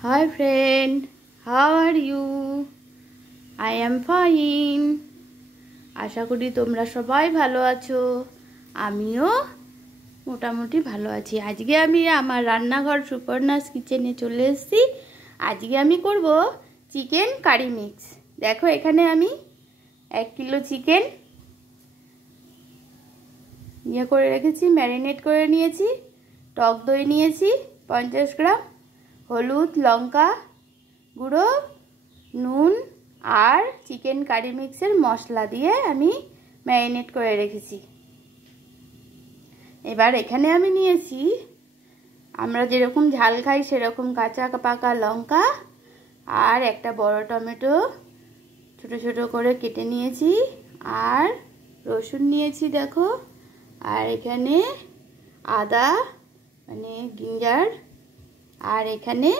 Hi friend, how are you? I am fine. আশা করি তোমরা সবাই ভালো আছো। আমিও মোটামুটি ভালো আছি। আজকে আমি আমার রান্নাঘর সুপর্ণাস কিচেনে চলে এসেছি। আজকে আমি করব চিকেন কারি মিক্স। দেখো এখানে আমি 1 কিলো চিকেন করে রেখেছি, ম্যারিনেট করে নিয়েছি। টক দই নিয়েছি 50 গ্রাম, হলুদ লঙ্কা গুঁড়ো, নুন আর চিকেন কারি মিক্সের মশলা দিয়ে আমি ম্যারিনেট করে রেখেছি। এবার এখানে আমি নিয়েছি আমরা যেরকম ঝাল খাই সেরকম কাঁচা পাকা লঙ্কা আর একটা বড় টমেটো ছোট ছোট করে কেটে নিয়েছি, আর রসুন নিয়েছি দেখো, আর এখানে আদা মানে জিঞ্জার, আর এখানে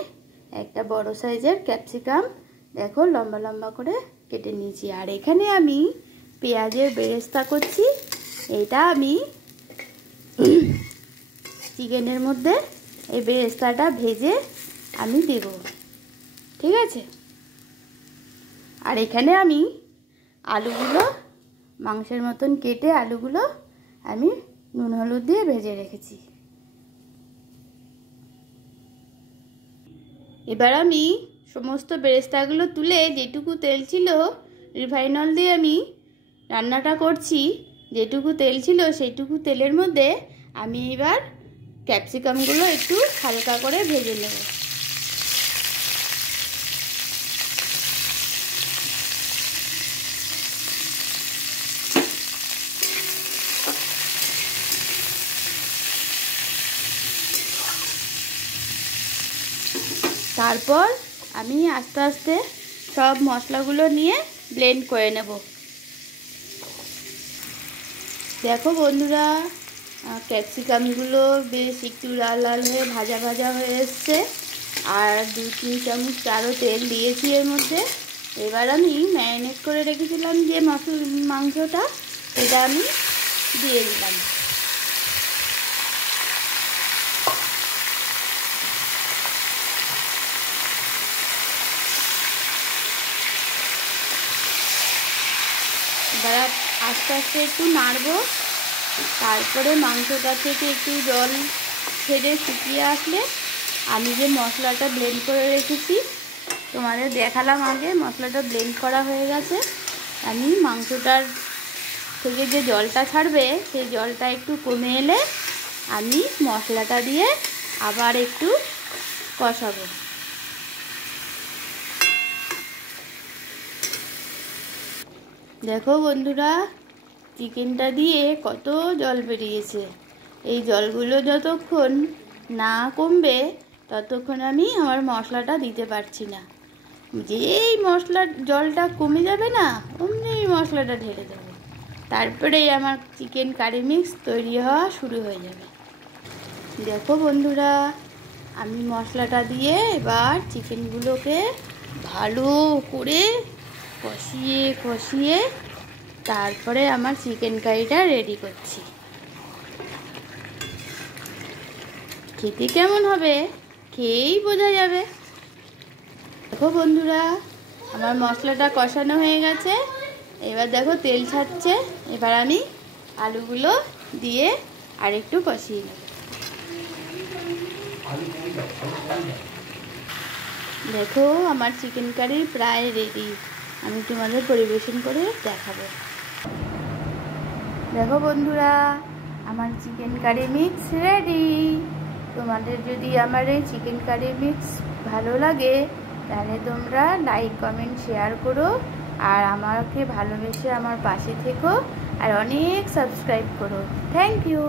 একটা বড় সাইজের ক্যাপসিকাম দেখো লম্বা লম্বা করে কেটে নিয়েছি। আর এখানে আমি পেঁয়াজের বেরেস্তা করছি। এটা আমি চিকেনের মধ্যে এই বেরেস্তাটা ভেজে আমি দেব, ঠিক আছে। আর এখানে আমি আলুগুলো মাংসের মতন কেটে আলুগুলো আমি নুন হলুদ দিয়ে ভেজে রেখেছি। এবার আমি সমস্ত বেরেস্তাগুলো তুলে যেটুকু তেল ছিল, রিফাইন অয়েল দিয়ে আমি রান্নাটা করছি, যেটুকু তেল ছিল সেইটুকু তেলের মধ্যে আমি এবার ক্যাপসিকামগুলো একটু হালকা করে ভেজে নেব। তারপর আমি আস্তে আস্তে সব মশলাগুলো নিয়ে ব্লেন্ড করে নেব। দেখো বন্ধুরা, ক্যাপসিকামগুলো বেশ একটু লাল লাল হয়ে ভাজা ভাজা হয়ে এসছে, আর 2-3 চামচ আরও তেল দিয়েছি এর মধ্যে। এবার আমি ম্যারিনেট করে রেখেছিলাম যে মাংসটা, এটা আমি দিয়ে দিলাম। এবার আস্তে আস্তে একটু নাড়বো, তারপরে মাংসটা থেকে একটু জল ছেড়ে শুকিয়ে আসলে আমি যে মশলাটা ব্লেন্ড করে রেখেছি, তোমাদের দেখালাম আগে মশলাটা ব্লেন্ড করা হয়ে গেছে। আমি মাংসটার থেকে যে জলটা ছাড়বে সেই জলটা একটু কমে এলে আমি মশলাটা দিয়ে আবার একটু কষাবো। দেখো বন্ধুরা, চিকেনটা দিয়ে কত জল বেরিয়েছে। এই জলগুলো যতক্ষণ না কমবে ততক্ষণ আমি আমার মশলাটা দিতে পারছি না। যেই মশলার জলটা কমে যাবে না অমনি মশলাটা ঢেলে দেবো, তারপরেই আমার চিকেন কারি মিক্স তৈরি হওয়া শুরু হয়ে যাবে। দেখো বন্ধুরা, আমি মশলাটা দিয়ে এবার চিকেনগুলোকে ভালো করে কষিয়ে কষিয়ে তারপরে আমার চিকেন কারিটা রেডি করছি। খেতে কেমন হবে খেয়েই বোঝা যাবে। দেখো বন্ধুরা, আমার মশলাটা কষানো হয়ে গেছে। এবার দেখো তেল ছাড়ছে। এবার আমি আলুগুলো দিয়ে আর একটু কষিয়ে নেব। দেখো আমার চিকেন কারি প্রায় রেডি, আমি তোমাদের পরিবেশন করে দেখাবো। দেখো বন্ধুরা, আমার চিকেন কারি মিক্স রেডি। তোমাদের যদি আমার এই চিকেন কারি মিক্স ভালো লাগে তাহলে তোমরা লাইক কমেন্ট শেয়ার করো, আর আমাকে ভালোবেসে আমার পাশে থেকো, আর অনেক সাবস্ক্রাইব করো। Thank you.